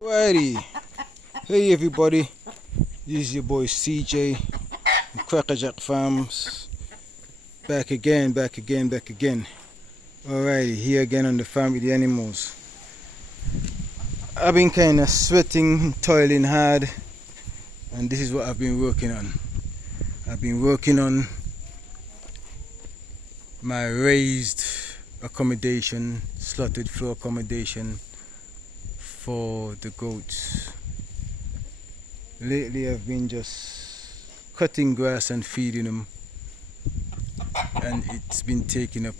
Alrighty, hey everybody, this is your boy CJ from Crackerjack Farms, back again. Alrighty, here again on the farm with the animals. I've been kind of sweating, toiling hard, and this is what I've been working on. I've been working on my raised accommodation, slotted floor accommodation for the goats. Lately I've been just cutting grass and feeding them, and it's been taking up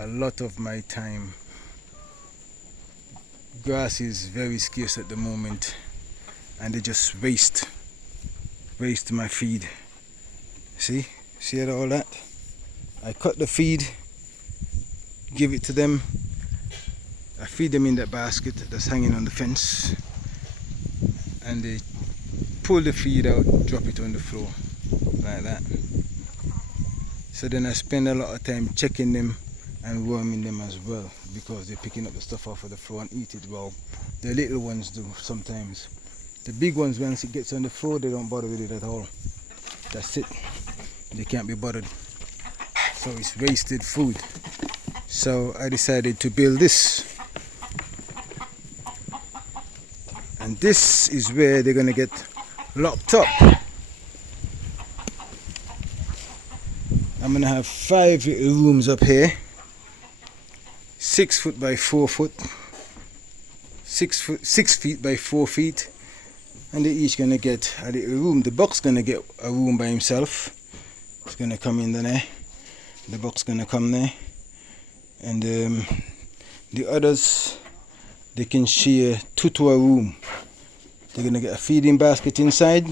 a lot of my time. Grass is very scarce at the moment, and they just waste my feed. See all that? I cut the feed, give it to them. I feed them in that basket that's hanging on the fence, and they pull the feed out, drop it on the floor like that. So then I spend a lot of time checking them and worming them as well, because they're picking up the stuff off of the floor and eat it. Well, the little ones do sometimes. The big ones, once it gets on the floor, they don't bother with it at all. That's it. They can't be bothered. So it's wasted food. So I decided to build this. And this is where they're gonna get locked up. I'm gonna have 5 little rooms up here, 6 foot by 4 foot, 6 feet by 4 feet, and they're each gonna get a little room. The buck's gonna get a room by himself. It's gonna come in there. The buck's gonna come there, and the others, they can share 2 to a room. They're gonna get a feeding basket inside,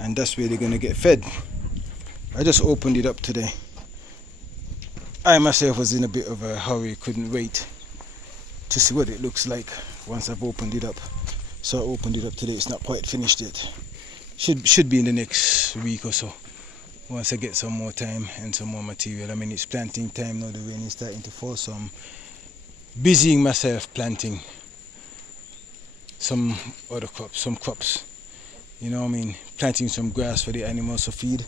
and that's where they're gonna get fed. I just opened it up today. I myself was in a bit of a hurry, couldn't wait to see what it looks like once I've opened it up. So I opened it up today. It's not quite finished yet. Should be in the next week or so, once I get some more time and some more material. I mean, it's planting time now. The rain is starting to fall, so I'm busying myself planting some other crops, you know what I mean, planting some grass for the animals to feed,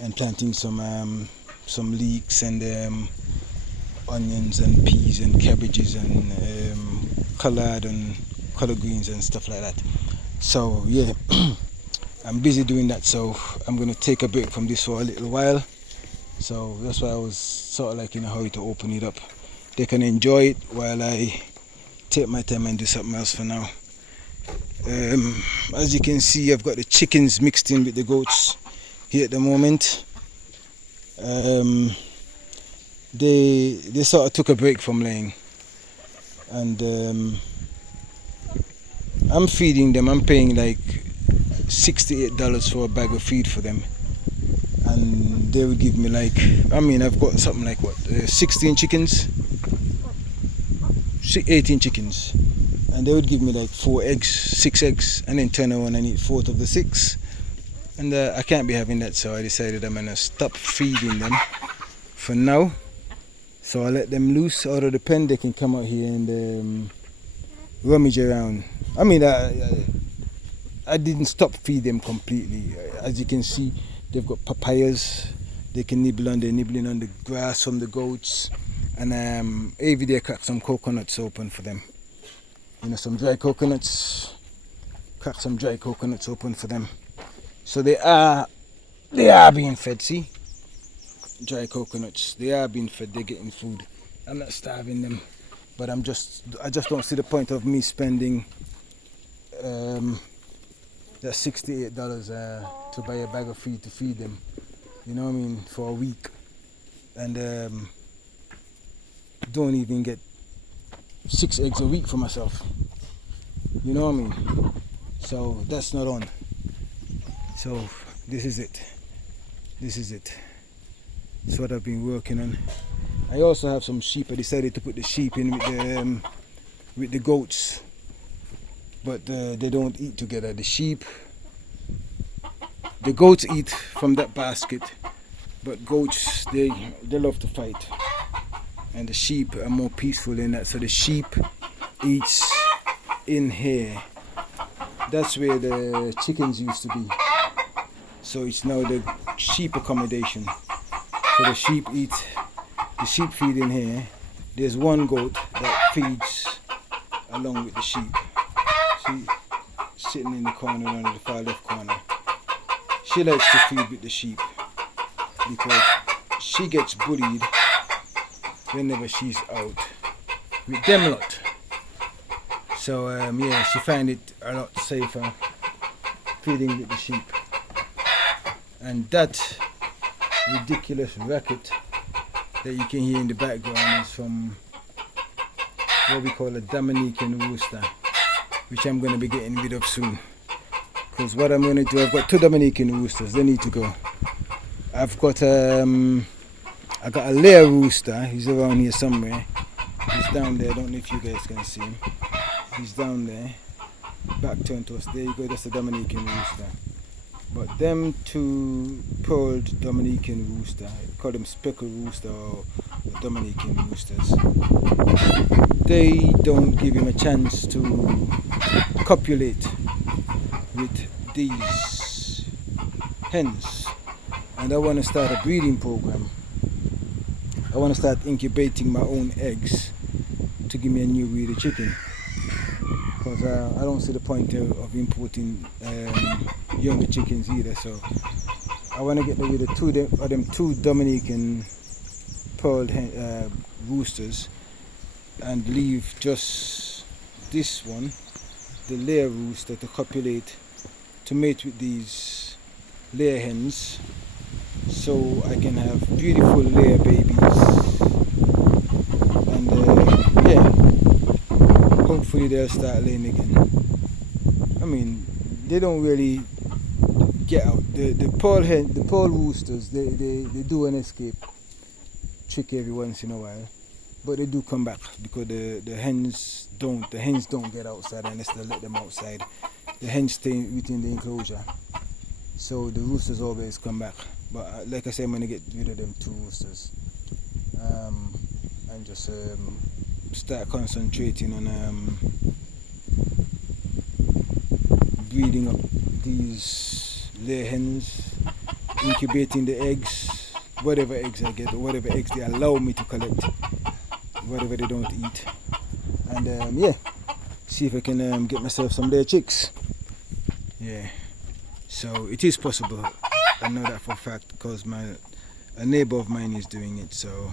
and planting some leeks and onions and peas and cabbages and collard and collard greens and stuff like that. So yeah, I'm busy doing that, so I'm going to take a break from this for a little while. So that's why I was sort of like in a hurry to open it up. They can enjoy it while I take my time and do something else for now. As you can see, I've got the chickens mixed in with the goats here at the moment. They sort of took a break from laying, and I'm feeding them. I'm paying like $68 for a bag of feed for them, and they would give me like, I mean, I've got something like 16 chickens, 18 chickens, and they would give me like 6 eggs, and then turn around and eat 4 of the 6. And I can't be having that, so I decided I'm gonna stop feeding them for now. So I let them loose out of the pen. They can come out here and rummage around. I mean, I didn't stop feeding them completely. As you can see, they've got papayas. They can nibble on. They're nibbling on the grass from the goats. And every day I crack some coconuts open for them. You know, some dry coconuts. Crack some dry coconuts open for them. So they are being fed. See, dry coconuts. They are being fed. They're getting food. I'm not starving them, but I just don't see the point of me spending that $68 to buy a bag of feed to feed them. You know what I mean, for a week, and don't even get 6 eggs a week for myself. You know what I mean? So that's not on. So this is it. That's what I've been working on. I also have some sheep. I decided to put the sheep in with the goats, but they don't eat together. The goats eat from that basket, but goats, they love to fight, and the sheep are more peaceful in that. So the sheep eats in here, that's where the chickens used to be. So it's now the sheep accommodation. So the sheep feed in here. There's one goat that feeds along with the sheep. See, sitting in the corner under the far left corner. She likes to feed with the sheep because she gets bullied whenever she's out with them lot. So yeah, she finds it a lot safer feeding with the sheep. And that ridiculous racket that you can hear in the background is from what we call a Dominican rooster, which I'm going to be getting rid of soon. Because what I'm going to do, I've got 2 Dominican roosters, they need to go. I got a layer rooster, he's around here somewhere. He's down there, I don't know if you guys can see him. He's down there, back turned to us. There you go, that's the Dominican rooster. But them 2 pearled Dominican rooster, I call them speckled rooster or Dominican roosters, they don't give him a chance to copulate with these hens. And I want to start a breeding program. I want to start incubating my own eggs to give me a new breed of chicken. Because I don't see the point of importing younger chickens either. So I want to get rid of them 2 Dominican pearl roosters and leave just this one, the layer rooster, to copulate, to mate with these layer hens, so I can have beautiful layer babies. And yeah, hopefully they'll start laying again. I mean, they don't really get out. The pearl roosters, they do an escape trick every once in a while, but they do come back because the hens don't get outside unless they let them outside. The hens stay within the enclosure, so the roosters always come back. But like I said, I'm gonna get rid of them 2 roosters and just start concentrating on breeding up these layer hens, incubating the eggs, whatever eggs I get or whatever eggs they allow me to collect, whatever they don't eat, and yeah, see if I can get myself some layer chicks. Yeah, so it is possible. I know that for a fact because a neighbor of mine is doing it, so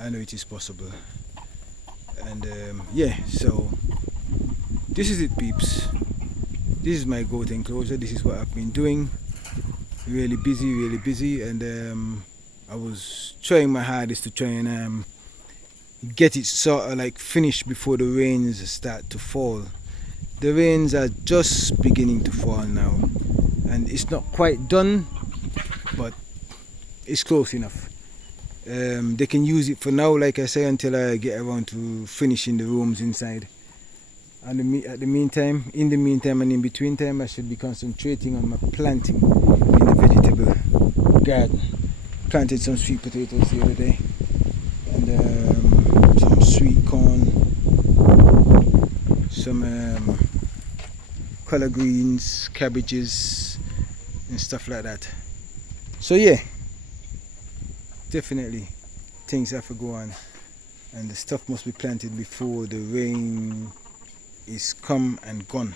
I know it is possible. And yeah, so this is it, peeps. This is my goat enclosure. This is what I've been doing. Really busy, and I was trying my hardest to try and get it sort of like finished before the rains start to fall. The rains are just beginning to fall now, and it's not quite done, but it's close enough. They can use it for now, like I say, until I get around to finishing the rooms inside. And in the meantime and in between time, I should be concentrating on my planting in the vegetable garden. Planted some sweet potatoes the other day, and some sweet corn, some collard greens, cabbages, and stuff like that. So yeah, definitely things have to go on, and the stuff must be planted before the rain is come and gone.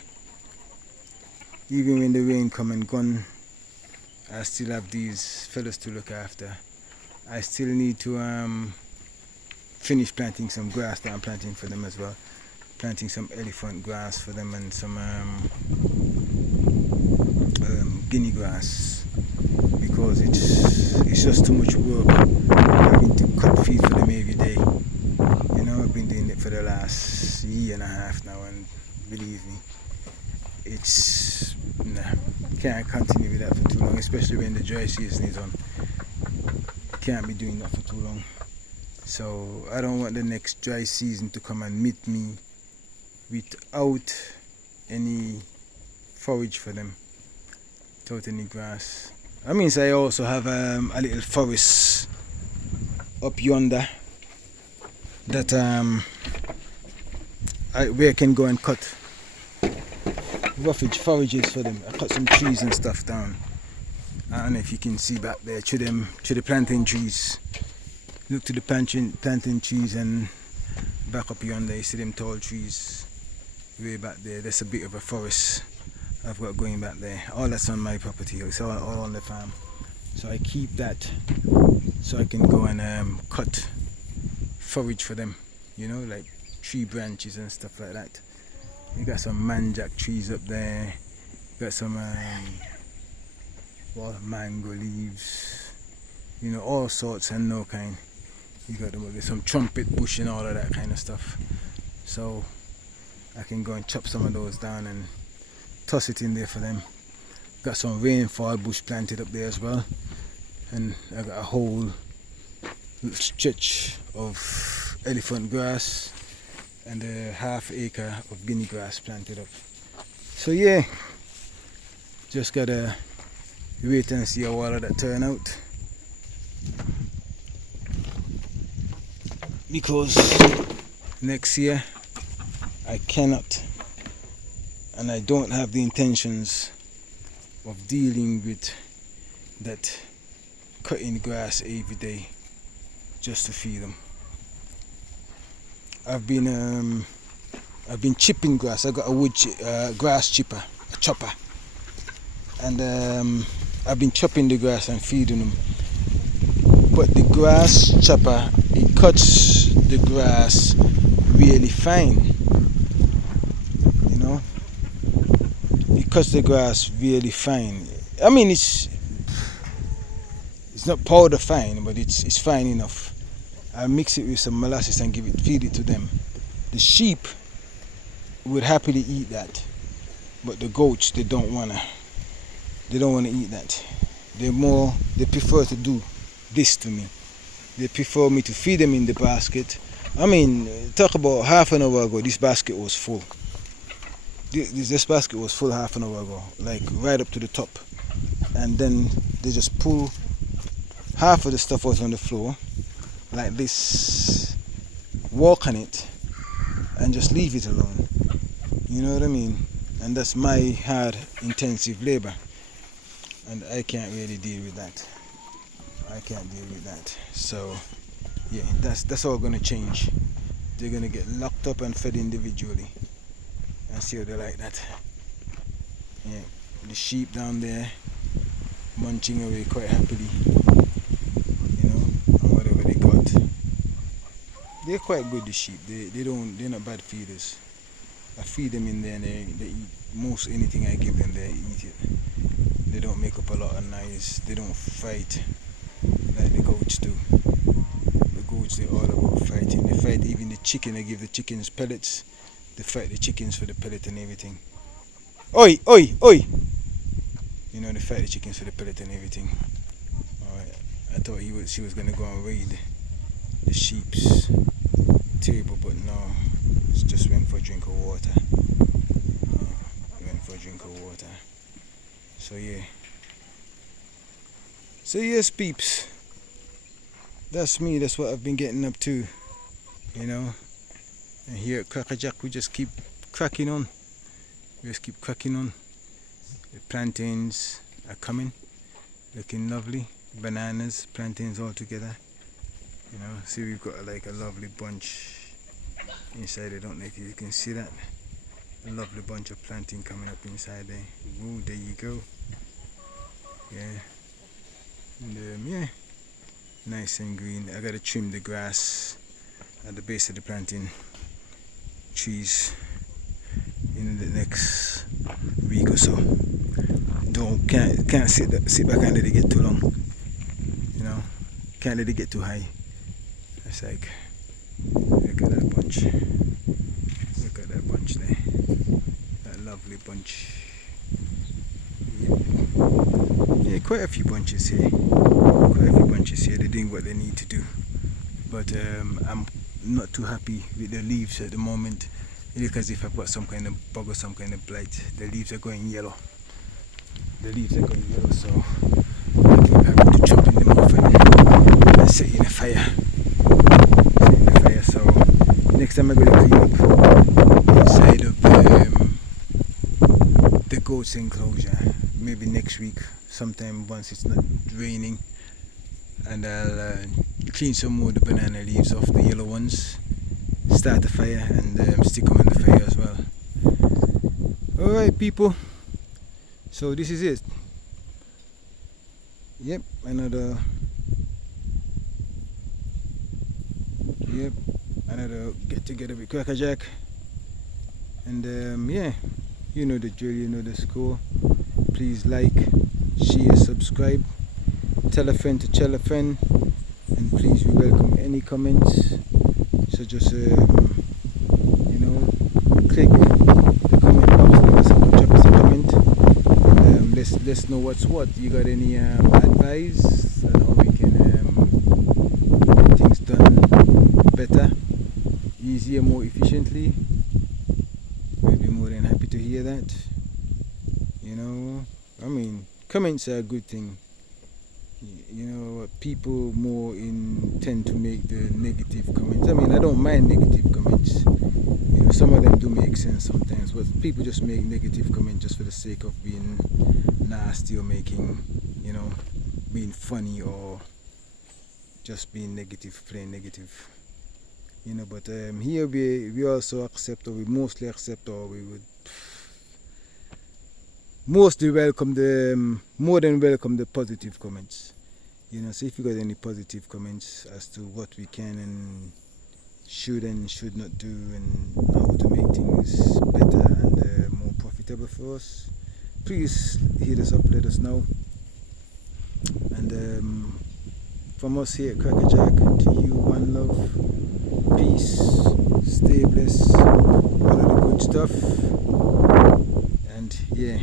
Even when the rain come and gone, I still have these fellas to look after. I still need to finish planting some grass that I'm planting for them as well. Planting some elephant grass for them and some guinea grass, because it's just too much work having to cut feed for them every day. You know, I've been doing it for the last year and a half now, and believe me, can't continue with that for too long, especially when the dry season is on. Can't be doing that for too long. So I don't want the next dry season to come and meet me without any forage for them, without any grass. That means I also have a little forest up yonder that where I can go and cut forages for them. I cut some trees and stuff down. I don't know if you can see back there to the plantain trees. Look to the plantain trees and back up yonder. You see them tall trees way back there. There's a bit of a forest I've got going back there. All that's on my property. It's all on the farm. So I keep that so I can go and cut forage for them. You know, like tree branches and stuff like that. You got some manjack trees up there. You got some mango leaves. You know, all sorts and no kind. You got some trumpet bush and all of that kind of stuff. So I can go and chop some of those down and toss it in there for them. Got some rainfall bush planted up there as well. And I got a whole stretch of elephant grass and a half acre of guinea grass planted up. So yeah, just gotta wait and see how all of that turn out. Because next year I cannot and I don't have the intentions of dealing with that cutting grass every day just to feed them. I've been chipping grass. I got a grass chipper, a chopper, and I've been chopping the grass and feeding them. But the grass chopper, it cuts the grass really fine. You know, it cuts the grass really fine. I mean, it's not powder fine, but it's fine enough. I mix it with some molasses and feed it to them. The sheep would happily eat that, but the goats, they don't wanna eat that. They prefer to do this to me. They prefer me to feed them in the basket. I mean, talk about half an hour ago, this basket was full. This basket was full half an hour ago, like right up to the top. And then they just pull half of the stuff out on the floor, like this, walk on it, and just leave it alone. You know what I mean? And that's my hard, intensive labor. And I can't really deal with that. I can't deal with that. So yeah, that's all gonna change. They're gonna get locked up and fed individually. And see how they like that. Yeah, the sheep down there munching away quite happily. You know, and whatever they got. They're quite good, the sheep. They're not bad feeders. I feed them in there and they eat most anything I give them, they eat it. They don't make up a lot of noise. They don't fight like the goats do. The goats, they're all about fighting. They fight even the chicken. I give the chickens pellets. They fight the chickens for the pellet and everything. Oi, oi, oi! You know, they fight the chickens for the pellet and everything. Alright, I thought she was gonna go and raid the sheep's table, but no, she just went for a drink of water. Went for a drink of water. So yeah. So yes, peeps. That's me. That's what I've been getting up to. You know. And here at Crackerjack, we just keep cracking on. We just keep cracking on. The plantains are coming, looking lovely. Bananas, plantains all together. You know, see, we've got like a lovely bunch inside. I don't know if you can see that. A lovely bunch of plantain coming up inside there. Ooh, there you go. Yeah. And yeah, nice and green. I gotta trim the grass at the base of the plantain trees in the next week or so. Can't sit back and let it get too long. You know, can't let it get too high. It's like, look at that bunch. Look at that bunch there. That lovely bunch. Yeah, quite a few bunches here. Quite a few bunches here. They're doing what they need to do. But I'm not too happy with the leaves at the moment. It looks as if I've got some kind of bug or some kind of blight. The leaves are going yellow. The leaves are going yellow, so I keep having to chop them off and set in a fire. So next time I'm going to clean up inside of the goat's enclosure. Maybe next week, sometime once it's not raining, and I'll clean some more of the banana leaves off the yellow ones, start a fire, and stick them on the fire as well. Alright, people, so this is it. Yep, another get together with Crackerjack. And yeah, you know the drill, you know the score. Please like, share, subscribe, tell a friend to tell a friend, and please we welcome any comments. So just click the comment box, drop us a comment. Let's know what's what. You got any advice on how we can get things done better, easier, more efficiently? We'll be more than happy to hear that. I mean, comments are a good thing. People more tend to make the negative comments. I mean, I don't mind negative comments. Some of them do make sense sometimes, but people just make negative comments just for the sake of being nasty or being funny, or just being negative, plain negative. But here we also accept, or we mostly accept, or we would mostly welcome more than welcome the positive comments. So if you got any positive comments as to what we can and should not do, and how to make things better and more profitable for us, please hit us up, let us know. And from us here at Crackerjack, to you, one love, peace, stay blessed, all of the good stuff. And yeah,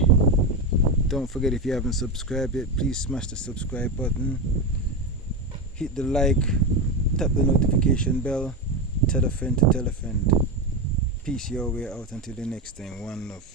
don't forget, if you haven't subscribed yet, please smash the subscribe button, hit the like, tap the notification bell, tell a friend to tell a friend. Peace your way out until the next time. One love.